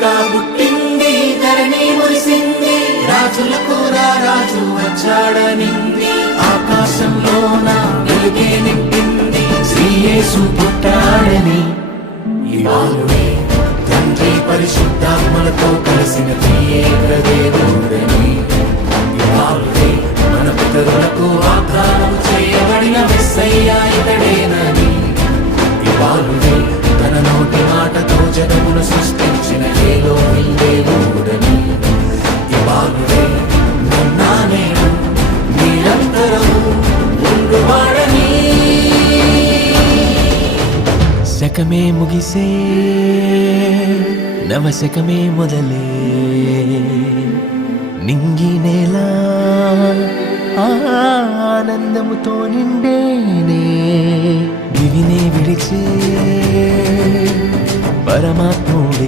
కాబుట్టింది ధరణి మురిసింది రాజులకు రాజు వచ్చాడనింది ఆకాశంలోన వెలుగే నింపింది శ్రీ యేసు పుట్టాడని ఈ బాలుడే తండ్రి పరిశుద్ధాత్మలతో కలిసిన త్రియేక దేవుడని ఈ బాలుడే మన పితరులకు వాగ్దానం చేయబడిన మెస్సయ్యా ఇతడేనని ఈ బాలుడే తన నోటి మాటతో జగమును సృష్టించిన ఎలోహీ దేవుడని ఈ బాలుడే నిన్న నేడు నిరంతరము ఉండువాడని శకమే ముగిసే నవశకమే మొదలే నింగి నేల ఆనందముతో నిండేనే దివినే విడిచే పరమాత్ముడే